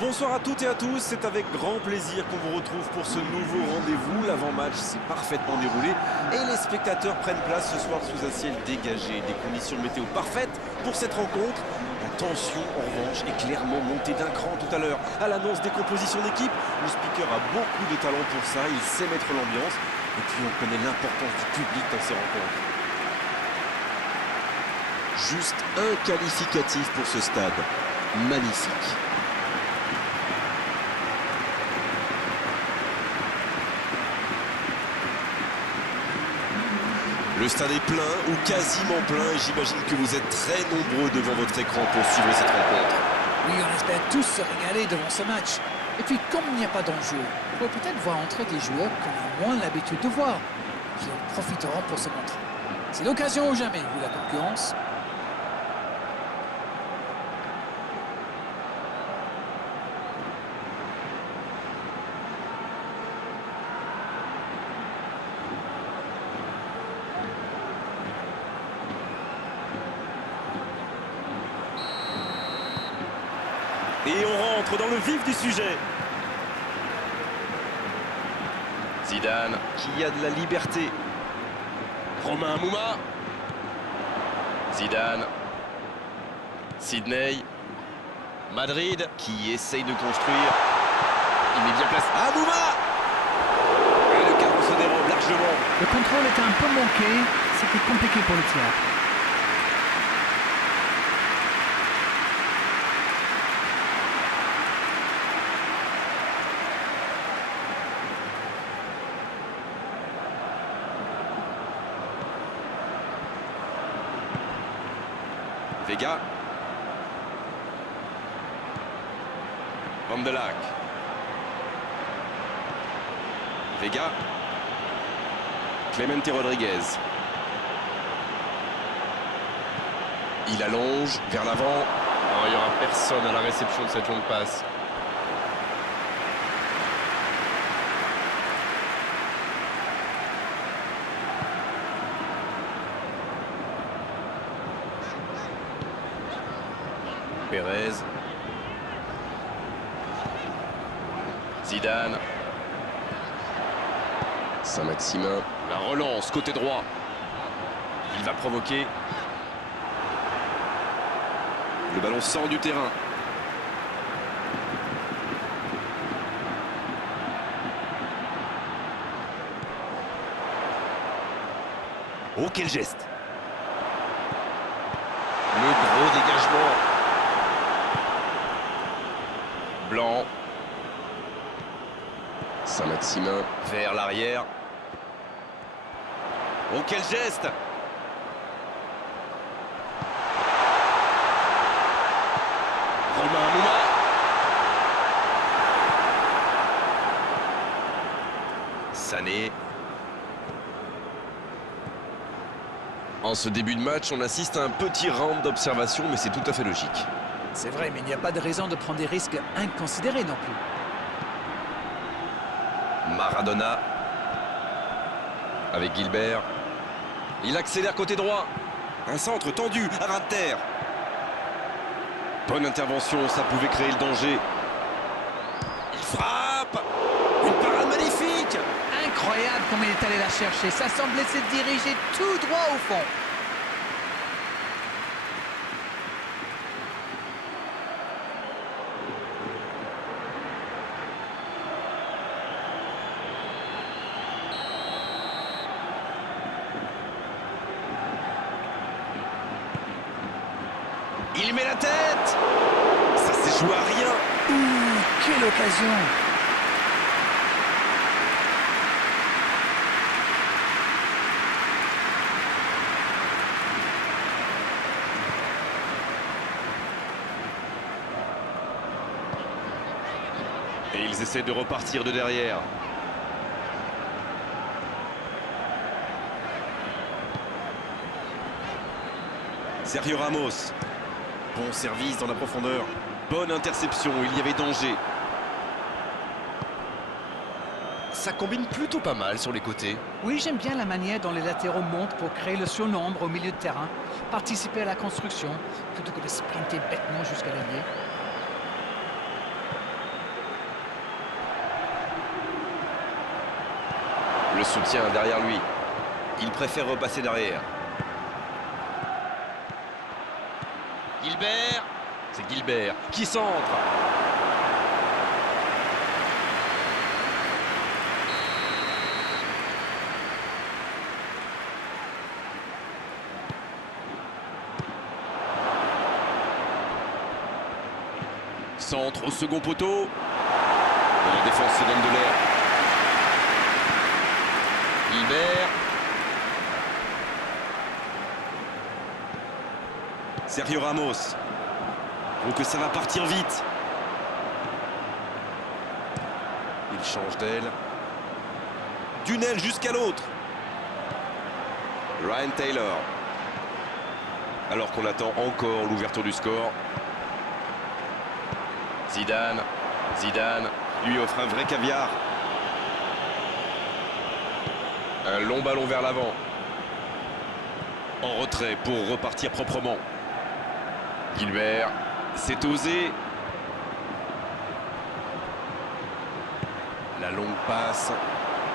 Bonsoir à toutes et à tous, c'est avec grand plaisir qu'on vous retrouve pour ce nouveau rendez-vous. L'avant-match s'est parfaitement déroulé et les spectateurs prennent place ce soir sous un ciel dégagé. Des conditions météo parfaites pour cette rencontre. La tension, en revanche, est clairement montée d'un cran tout à l'heure. À l'annonce des compositions d'équipe, le speaker a beaucoup de talent pour ça, il sait mettre l'ambiance. Et puis on connaît l'importance du public dans ces rencontres. Juste un qualificatif pour ce stade. Magnifique. Le stade est plein ou quasiment plein et j'imagine que vous êtes très nombreux devant votre écran pour suivre cette rencontre. Oui, on espère tous se régaler devant ce match. Et puis, comme il n'y a pas d'enjeu, on peut peut-être voir entrer des joueurs qu'on a moins l'habitude de voir, qui en profiteront pour se montrer. C'est l'occasion ou jamais, vu la concurrence. Et on rentre dans le vif du sujet. Zidane, qui a de la liberté. Romain Amouma. Zidane. Sidney. Madrid, qui essaye de construire. Il est bien placé. Amouma. Et le carreau se dérobe largement. Le contrôle était un peu manqué, c'était compliqué pour le tir. Vega. Van de Laak. Vega. Clemente Rodriguez. Il allonge vers l'avant. Oh, il n'y aura personne à la réception de cette longue passe. Pérez. Zidane. Saint-Maximin. La relance côté droit. Il va provoquer. Le ballon sort du terrain. Oh, quel geste! Le gros dégagement. Blanc. Saint-Maximin vers l'arrière. Oh, quel geste! Romain Amouma. Sané. En ce début de match, on assiste à un petit round d'observation, mais c'est tout à fait logique. C'est vrai, mais il n'y a pas de raison de prendre des risques inconsidérés non plus. Maradona. Avec Gilbert. Il accélère côté droit. Un centre tendu à ras de terre. Bonne intervention, ça pouvait créer le danger. Il frappe. Une parade magnifique. Incroyable comme il est allé la chercher. Ça semblait se diriger tout droit au fond. Il met la tête. Ça s'est joué à rien. Ouh, quelle occasion! Et ils essaient de repartir de derrière. Sergio Ramos. Bon service dans la profondeur. Bonne interception, il y avait danger. Ça combine plutôt pas mal sur les côtés. Oui, j'aime bien la manière dont les latéraux montent pour créer le surnombre au milieu de terrain, participer à la construction, plutôt que de sprinter bêtement jusqu'à l'allié. Le soutien derrière lui. Il préfère repasser derrière. Gilbert. C'est Gilbert qui centre. Centre au second poteau. Et la défense se donne de l'air. Gilbert. Sergio Ramos. Donc ça va partir vite. Il change d'aile. D'une aile jusqu'à l'autre. Ryan Taylor. Alors qu'on attend encore l'ouverture du score. Zidane. Zidane lui offre un vrai caviar. Un long ballon vers l'avant. En retrait pour repartir proprement. Gilbert, c'est osé. La longue passe.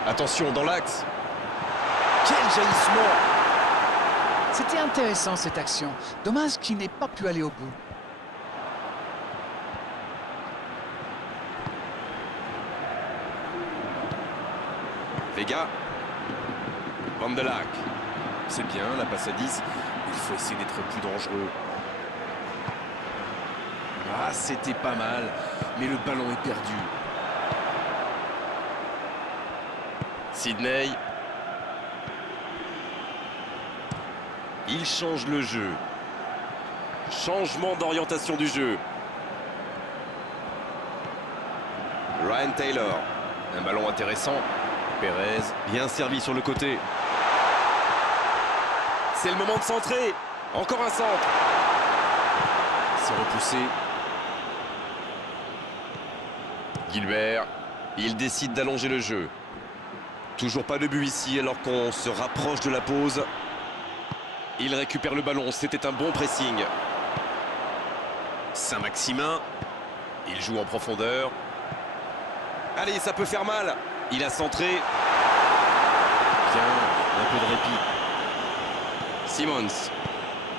Attention dans l'axe. Quel jaillissement! C'était intéressant cette action. Dommage qu'il n'ait pas pu aller au bout. Vega. Van de Laak. C'est bien, la passe à 10. Il faut essayer d'être plus dangereux. Ah, c'était pas mal, mais le ballon est perdu. Sidney. Il change le jeu. Changement d'orientation du jeu. Ryan Taylor. Un ballon intéressant. Perez, bien servi sur le côté. C'est le moment de centrer. Encore un centre. C'est repoussé. Gilbert, il décide d'allonger le jeu. Toujours pas de but ici alors qu'on se rapproche de la pause. Il récupère le ballon, c'était un bon pressing. Saint-Maximin, il joue en profondeur. Allez, ça peut faire mal. Il a centré. Bien, un peu de répit. Simons,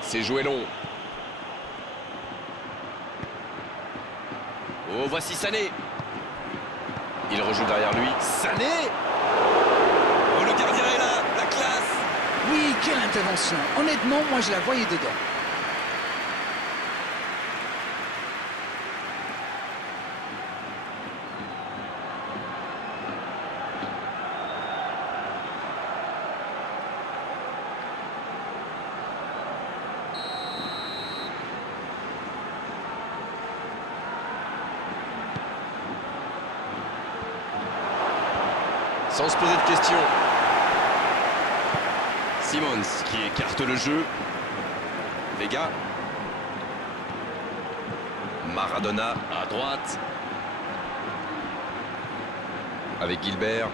c'est joué long. Oh, voici Sané. Il rejoue derrière lui. Sané. Oh, le gardien est là, la classe. Oui, quelle intervention. Honnêtement, moi je la voyais dedans. Sans se poser de questions. Simons qui écarte le jeu. Vega. Maradona à droite. Avec Gilbert.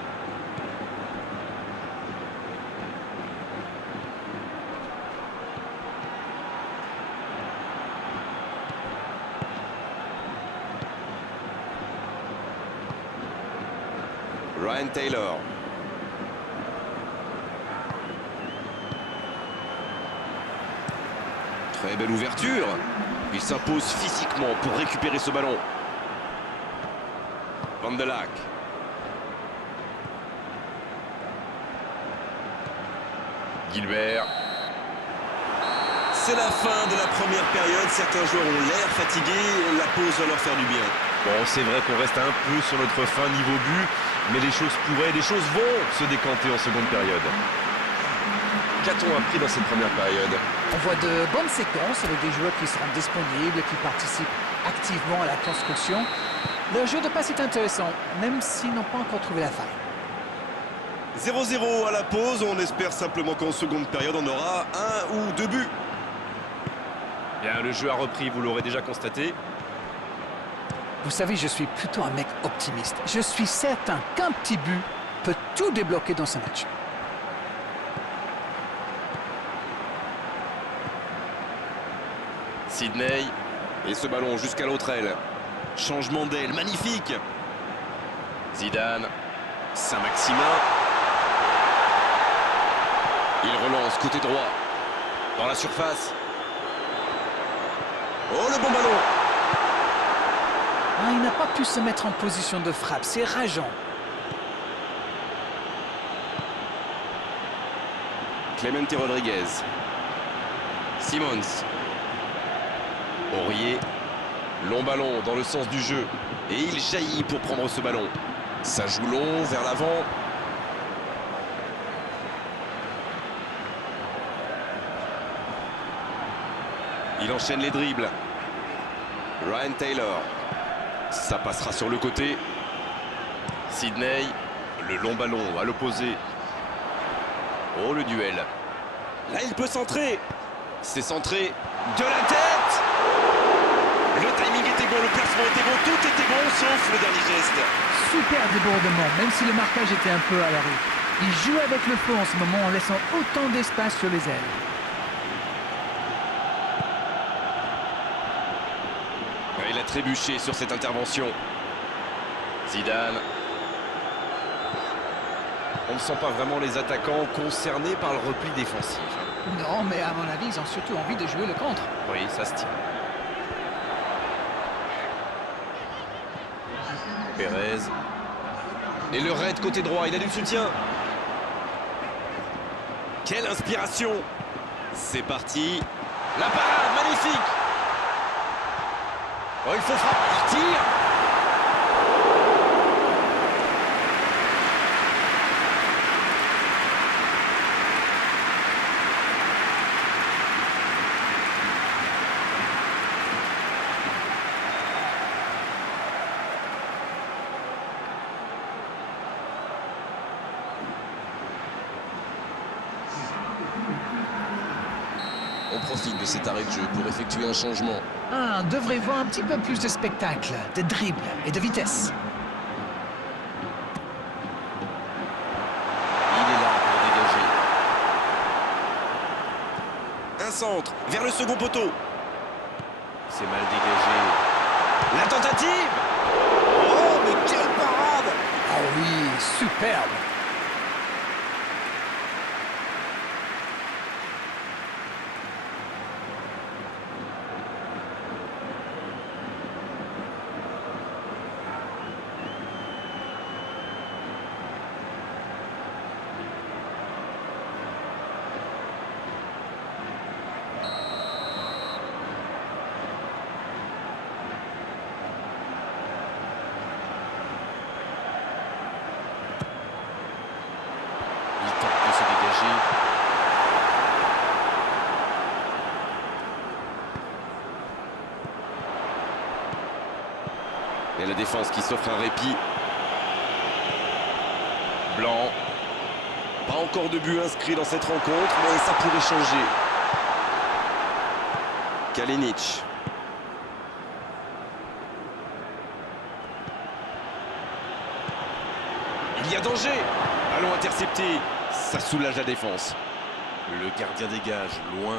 Ryan Taylor. Très belle ouverture. Il s'impose physiquement pour récupérer ce ballon. Van de Laak. Gilbert. C'est la fin de la première période. Certains joueurs ont l'air fatigués. La pause va leur faire du bien. Bon, c'est vrai qu'on reste un peu sur notre fin niveau but, mais les choses pourraient, les choses vont se décanter en seconde période. Qu'a-t-on appris dans cette première période? On voit de bonnes séquences avec des joueurs qui seront disponibles, qui participent activement à la construction. Le jeu de passe est intéressant, même s'ils n'ont pas encore trouvé la faille. 0-0 à la pause. On espère simplement qu'en seconde période, on aura un ou deux buts. Bien, le jeu a repris, vous l'aurez déjà constaté. Vous savez, je suis plutôt un mec optimiste. Je suis certain qu'un petit but peut tout débloquer dans ce match. Sidney. Et ce ballon jusqu'à l'autre aile. Changement d'aile, magnifique. Zidane. Saint-Maximin. Il relance côté droit. Dans la surface. Oh, le bon ballon! Ah, il n'a pas pu se mettre en position de frappe, c'est rageant. Clemente Rodriguez. Simons. Aurier. Long ballon dans le sens du jeu. Et il jaillit pour prendre ce ballon. Ça joue long vers l'avant. Il enchaîne les dribbles. Ryan Taylor. Ça passera sur le côté. Sidney. Le long ballon à l'opposé. Oh, le duel. Là, il peut centrer. C'est centré. De la tête. Le timing était bon, le placement était bon, tout était bon, sauf le dernier geste. Super débordement, même si le marquage était un peu à la rue. Il joue avec le feu en ce moment en laissant autant d'espace sur les ailes. Il a trébuché sur cette intervention. Zidane. On ne sent pas vraiment les attaquants concernés par le repli défensif. Non, mais à mon avis, ils ont surtout envie de jouer le contre. Oui, ça se tient. Pérez. Et le raid côté droit, il a du soutien. Quelle inspiration! C'est parti. La parade, magnifique! Oh, il faut frapper, il tire! On profite de cet arrêt de jeu pour effectuer un changement. Ah, on devrait voir un petit peu plus de spectacle, de dribble et de vitesse. Il est là pour dégager. Un centre vers le second poteau. C'est mal dégagé. La tentative! Oh, mais quelle parade! Oh oui, superbe. Et la défense qui s'offre un répit. Blanc. Pas encore de but inscrit dans cette rencontre, mais ça pourrait changer. Kalinic. Il y a danger. Ballon intercepté. Ça soulage la défense. Le gardien dégage, loin.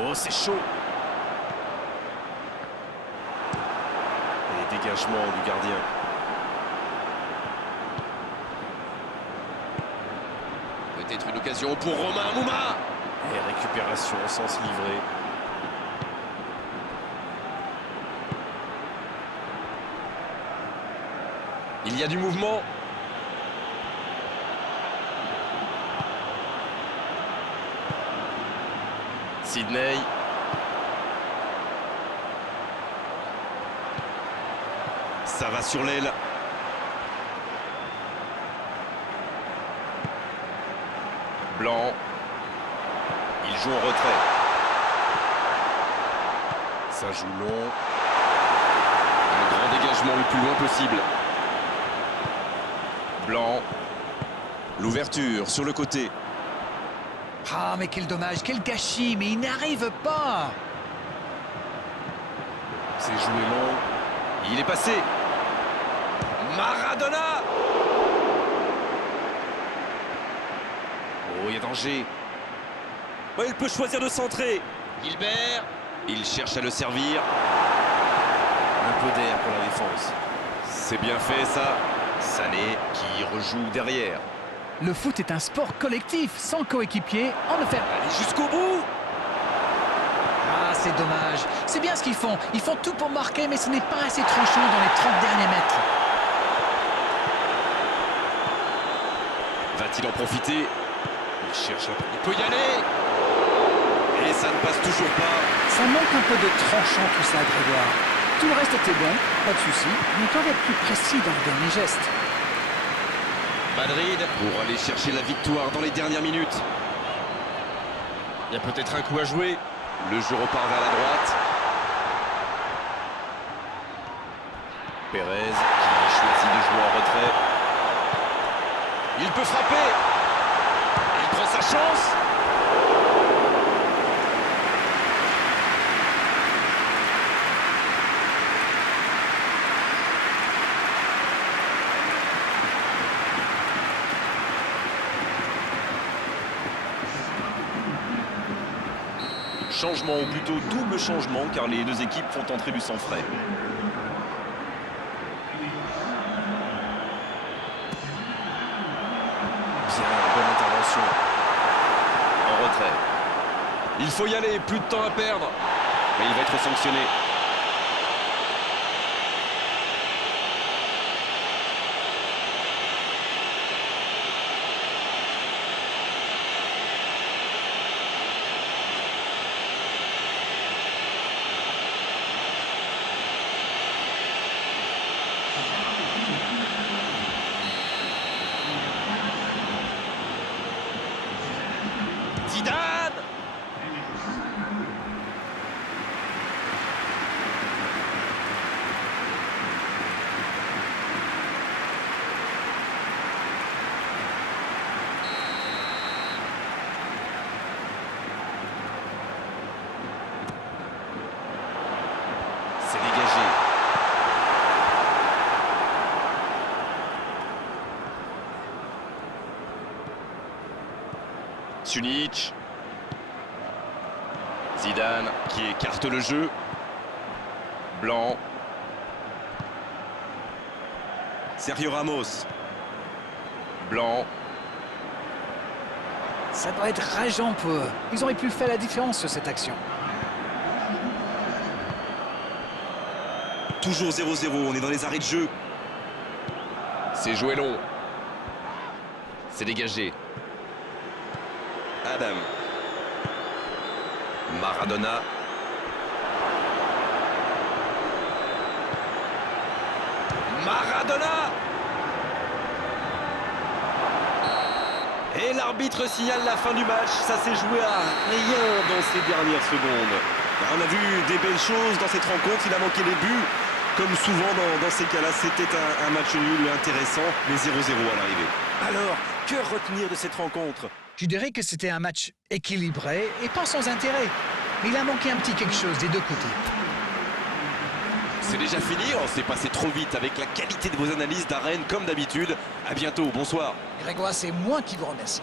Oh, c'est chaud. Et dégagement du gardien. Peut-être une occasion pour Romain Mouma. Et récupération au sens livré. Il y a du mouvement. Sidney. Ça va sur l'aile. Blanc. Il joue en retrait. Ça joue long. Un grand dégagement le plus loin possible. Blanc. L'ouverture sur le côté. Ah, mais quel dommage, quel gâchis, mais il n'arrive pas. C'est joué long. Il est passé. Maradona. Oh, il y a danger. Oh, il peut choisir de centrer. Gilbert. Il cherche à le servir. Un peu d'air pour la défense. C'est bien fait ça. Sané qui rejoue derrière. Le foot est un sport collectif. Sans coéquipier, on ne fait rien. Allez jusqu'au bout. Ah, c'est dommage. C'est bien ce qu'ils font. Ils font tout pour marquer, mais ce n'est pas assez tranchant dans les 30 derniers mètres. Va-t-il en profiter? Il cherche il peut y aller. Et ça ne passe toujours pas. Ça manque un peu de tranchant tout ça, Grégoire. Tout le reste était bon, pas de souci, mais ils doivent être plus précis dans le dernier geste. Madrid pour aller chercher la victoire dans les dernières minutes. Il y a peut-être un coup à jouer. Le jeu repart vers la droite. Pérez qui choisit de jouer en retrait. Il peut frapper. Il prend sa chance. Changement, ou plutôt double changement, car les deux équipes font entrer du sang frais. Bien, bonne intervention. En retrait. Il faut y aller, plus de temps à perdre. Mais il va être sanctionné. Zidane! C'est dégagé. Sunic. Zidane qui écarte le jeu. Blanc. Sergio Ramos. Blanc. Ça doit être rageant pour eux. Ils auraient pu faire la différence sur cette action. Toujours 0-0, on est dans les arrêts de jeu. C'est joué long. C'est dégagé. Adam. Maradona. Maradona! Et l'arbitre signale la fin du match. Ça s'est joué à rien dans ces dernières secondes. On a vu des belles choses dans cette rencontre. Il a manqué les buts. Comme souvent dans ces cas-là, c'était un match nul intéressant, mais 0-0 à l'arrivée. Alors, que retenir de cette rencontre? Je dirais que c'était un match équilibré et pas sans intérêt. Mais il a manqué un petit quelque chose des deux côtés. C'est déjà fini, on s'est passé trop vite avec la qualité de vos analyses d'Arène comme d'habitude. À bientôt, bonsoir. Grégoire, c'est moi qui vous remercie.